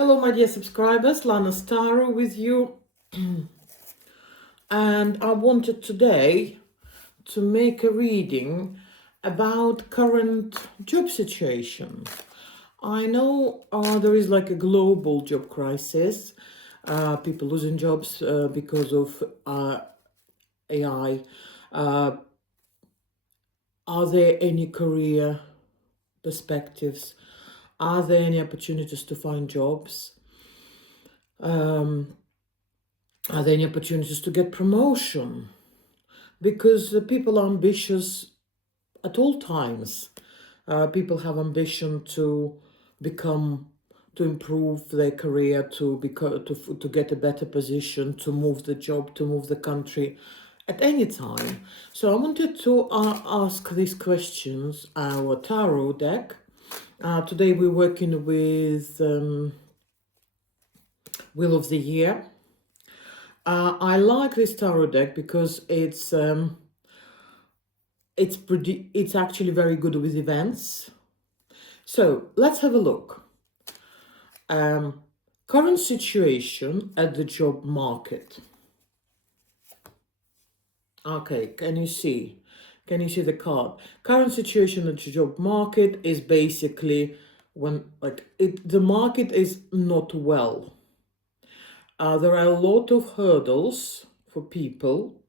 Hello, my dear subscribers, Lanastarot with you. And I wanted today to make a reading about current job situation. I know there is like a global job crisis, people losing jobs because of AI. Are there any career perspectives? Are there any opportunities to find jobs? Are there any opportunities to get promotion? Because people are ambitious at all times. People have ambition to become, to improve their career, to get a better position, to move the job, to move the country at any time. So I wanted to ask these questions our tarot deck. Today we're working with Wheel of the Year. I like this tarot deck because it's actually very good with events. So let's have a look. Current situation at the job market. Okay, can you see? Can you see the card? Current situation at the job market is basically when the market is not well. There are a lot of hurdles for people.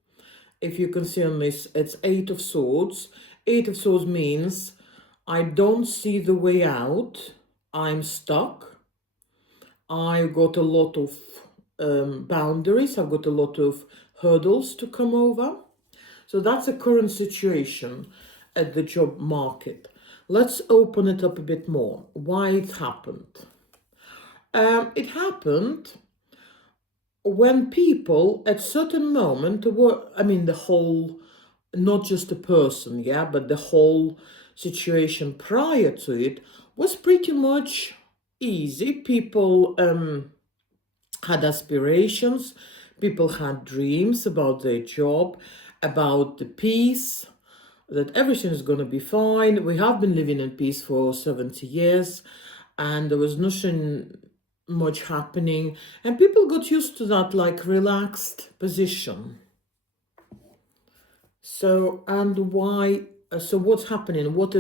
If you can see on this, it's Eight of Swords. Eight of Swords means I don't see the way out. I'm stuck. I've got a lot of boundaries. I've got a lot of hurdles to come over. So that's a current situation at the job market. Let's open it up a bit more. Why it happened? It happened when people at certain moment were, the whole, not just a person, but the whole situation prior to it was pretty much easy. People had aspirations, people had dreams about their job, about the peace, that everything is going to be fine. We have been living in peace for 70 years and there was nothing much happening, and people got used to that like relaxed position. So what's happening? What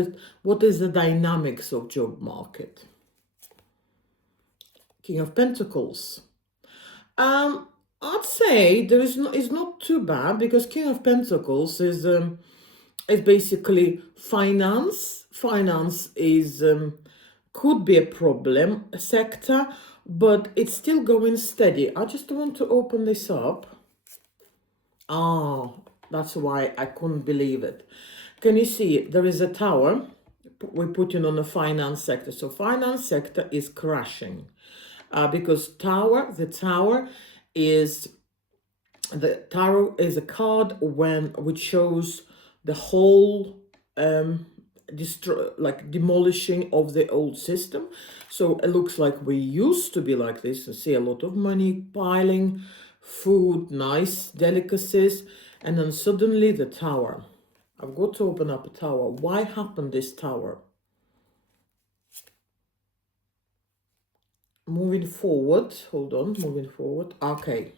is the dynamics of job market? King of Pentacles. I'd say it's not too bad, because King of Pentacles is basically finance. Finance is could be a problem, a sector, but it's still going steady. I just want to open this up. That's why I couldn't believe it. Can you see? There is a tower we're putting on the finance sector. So finance sector is crashing because the tower is a card which shows the whole demolishing of the old system. So it looks like we used to be like this and see a lot of money piling, food, nice delicacies, and then suddenly the tower. I've got to open up a tower. Why happened this tower? Moving forward, hold on, moving forward. Okay,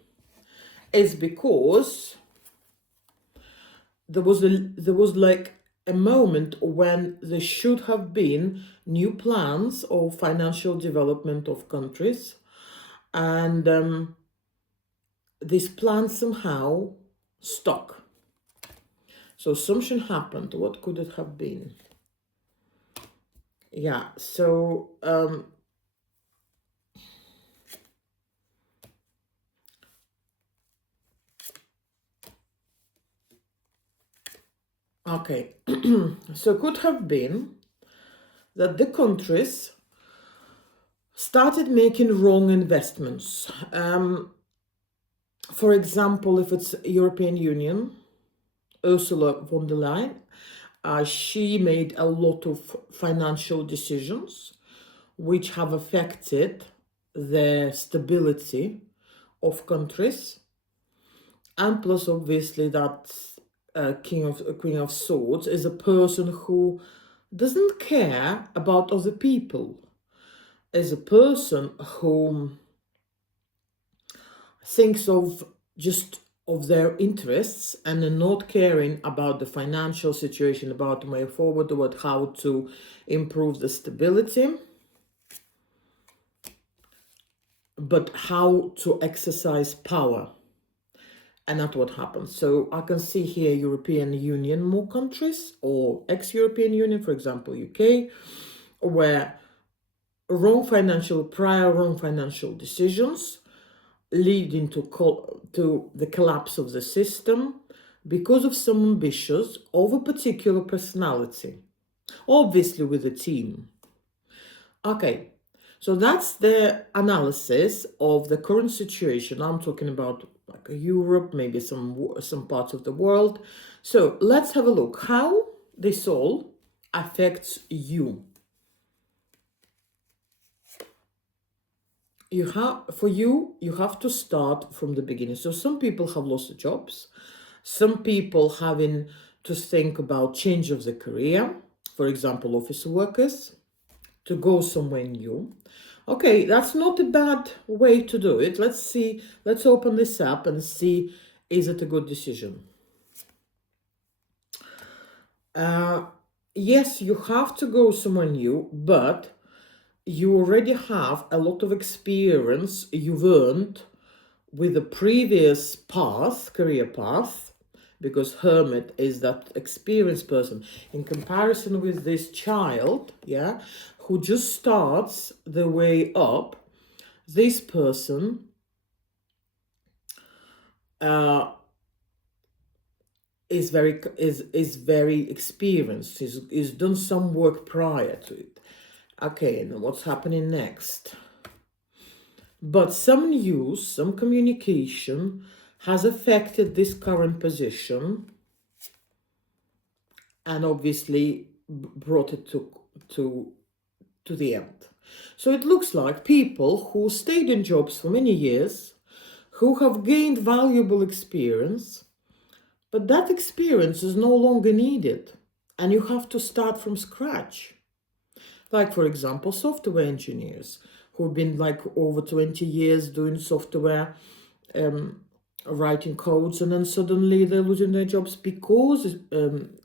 it's because there was like a moment when there should have been new plans of financial development of countries, and this plan somehow stuck. So something happened. What could it have been? Yeah, so okay. So could have been that the countries started making wrong investments. For example, if it's European Union, Ursula von der Leyen, she made a lot of financial decisions which have affected the stability of countries. And plus, obviously, that Queen of Swords is a person who doesn't care about other people. is a person who thinks of just of their interests and not caring about the financial situation, about the way forward, about how to improve the stability, but how to exercise power. And that's what happens. So I can see here European Union, more countries, or ex-European Union, for example, UK, where prior wrong financial decisions leading to the collapse of the system because of some ambitions of a particular personality, obviously with a team. Okay, so that's the analysis of the current situation. I'm talking about like Europe, maybe some parts of the world. So let's have a look how this all affects you. You have to start from the beginning. So some people have lost their jobs, some people having to think about change of the career, for example, office workers, to go somewhere new. Okay, that's not a bad way to do it. Let's open this up and see, is it a good decision? Yes, you have to go somewhere new, but you already have a lot of experience you've earned with the previous career path, because hermit is that experienced person in comparison with this child, yeah, who just starts the way up. This person is very experienced. He's done some work prior to it. Okay, and what's happening next? But some news, some communication has affected this current position and obviously brought it to the end. So it looks like people who stayed in jobs for many years, who have gained valuable experience, but that experience is no longer needed and you have to start from scratch. Like, for example, software engineers who've been like over 20 years doing software, writing codes, and then suddenly they're losing their jobs because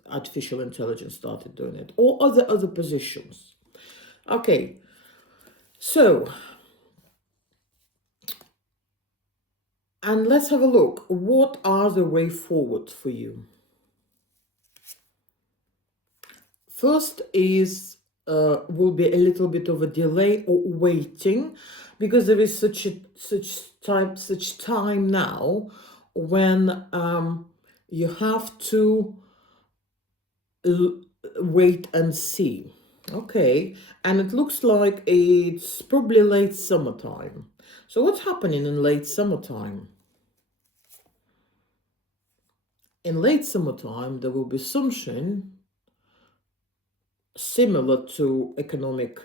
artificial intelligence started doing it, or other positions. Okay, so, and let's have a look. What are the way forward for you? First is will be a little bit of a delay or waiting, because there is such time now when you have to wait and see. Okay, and it looks like it's probably late summertime. So what's happening in late summertime? In late summertime, there will be something similar to economic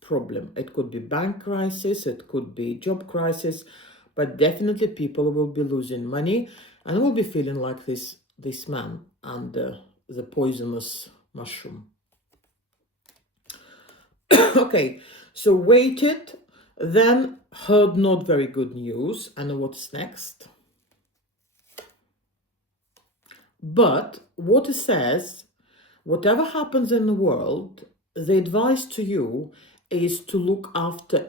problem. It could be bank crisis, it could be job crisis, but definitely people will be losing money and will be feeling like this man and the poisonous mushroom. Okay, so waited, then heard not very good news, and what's next? But what it says, whatever happens in the world, the advice to you is to look after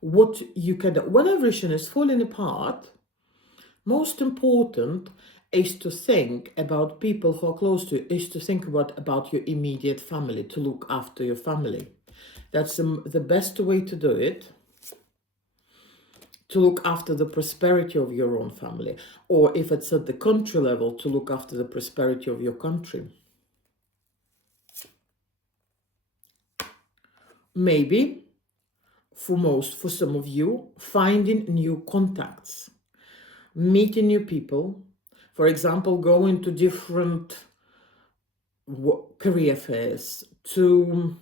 what you can do. When everything is falling apart, most important is to think about people who are close to you, is to think about your immediate family, to look after your family. That's the best way to do it, to look after the prosperity of your own family, or if it's at the country level, to look after the prosperity of your country. Maybe, for some of you, finding new contacts, meeting new people, for example, going to different career fairs, to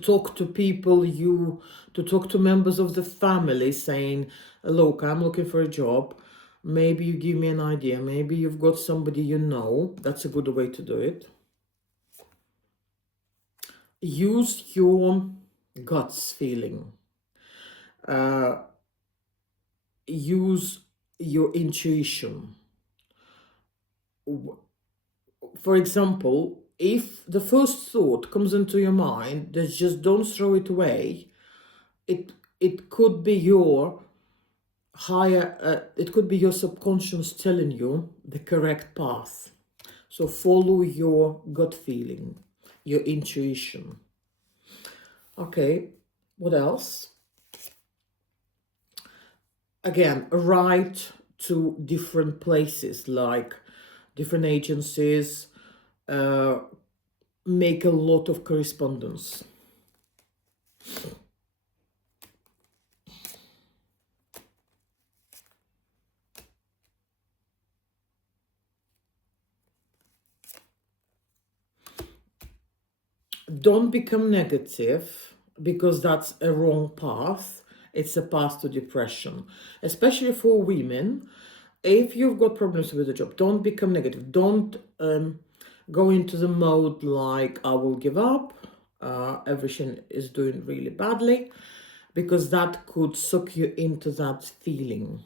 talk to people, to talk to members of the family, saying, look, I'm looking for a job. Maybe you give me an idea. Maybe you've got somebody you know. That's a good way to do it. use your guts feeling. Use your intuition. For example, if the first thought comes into your mind, just don't throw it away. It could be your it could be your subconscious telling you the correct path. So follow your gut feeling, your intuition. Okay, what else? Again, write to different places, like different agencies, make a lot of correspondence. Don't become negative, because that's a wrong path. It's a path to depression, especially for women. If you've got problems with the job, don't become negative. Don't go into the mode like, I will give up, everything is doing really badly, because that could suck you into that feeling.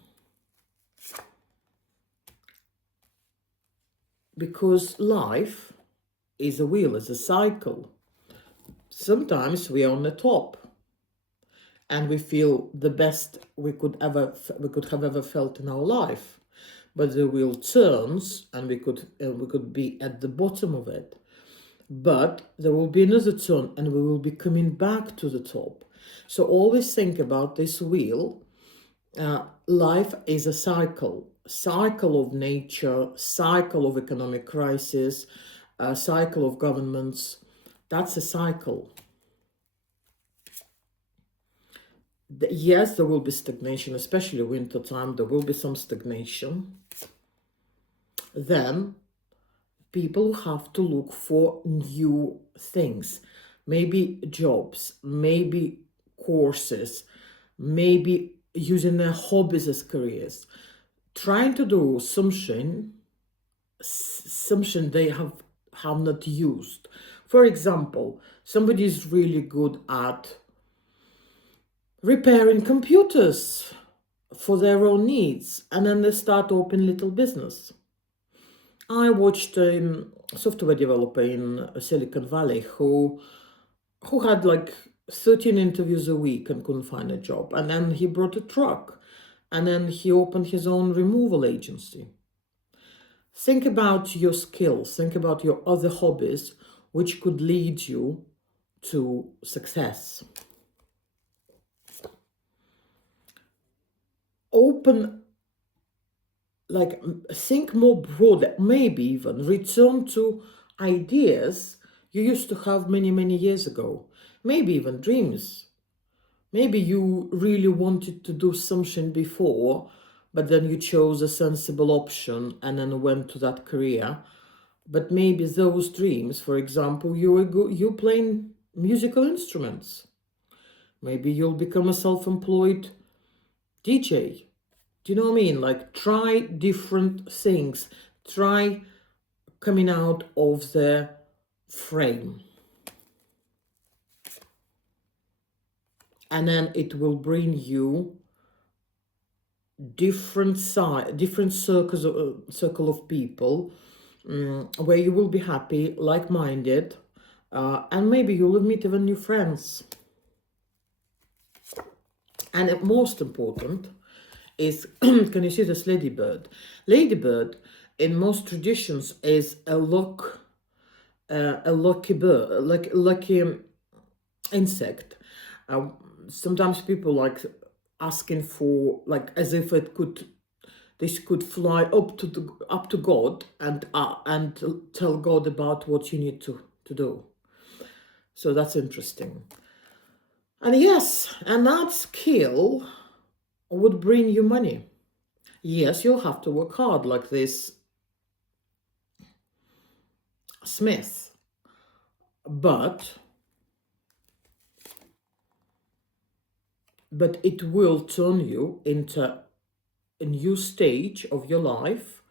Because life is a wheel, it's a cycle. Sometimes we are on the top and we feel the best we could have ever felt in our life, but the wheel turns and we could be at the bottom of it. But there will be another turn and we will be coming back to the top. So always think about this wheel. Life is a cycle of nature, cycle of economic crisis, a cycle of governments. That's a cycle. Yes, there will be stagnation, especially winter time. There will be some stagnation. Then people have to look for new things, maybe jobs, maybe courses, maybe using their hobbies as careers, trying to do something they have not used. For example, somebody is really good at repairing computers for their own needs, and then they start open little business. I watched a software developer in Silicon Valley who had like 13 interviews a week and couldn't find a job, and then he brought a truck, and then he opened his own removal agency. Think about your skills, think about your other hobbies, which could lead you to success. Think more broadly, maybe even return to ideas you used to have many years ago, maybe even dreams. Maybe you really wanted to do something before, but then you chose a sensible option and then went to that career. But maybe those dreams, for example, you playing musical instruments. Maybe you'll become a self-employed DJ. Do you know what I mean? Like, try different things. Try coming out of the frame. And then it will bring you different circle of people where you will be happy, like-minded, and maybe you will meet even new friends. And most important is, can you see this ladybird? Ladybird, in most traditions, is a lucky bird, like lucky insect. Sometimes people like asking for, like, as if this could fly up to God and tell God about what you need to do. So that's interesting. And yes, and that skill would bring you money. Yes, you'll have to work hard, like this smith, but it will turn you into a new stage of your life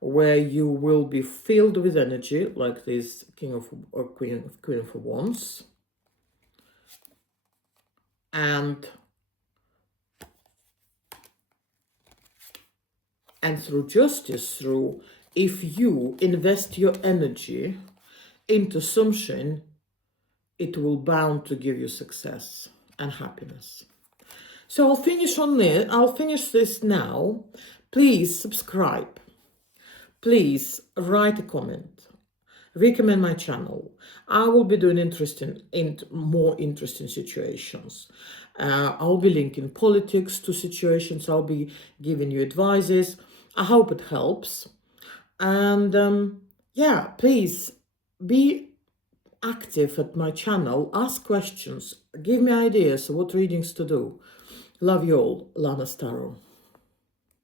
where you will be filled with energy, like this king of or queen of wands. and through justice, through if you invest your energy into something, it will bound to give you success and happiness. So I'll finish on this. I'll finish this now. Please subscribe. Please write a comment. Recommend my channel. I will be doing more interesting situations. I'll be linking politics to situations. I'll be giving you advices. I hope it helps. And yeah, please be active at my channel. Ask questions. Give me ideas of what readings to do. Love you all. Lanastarot.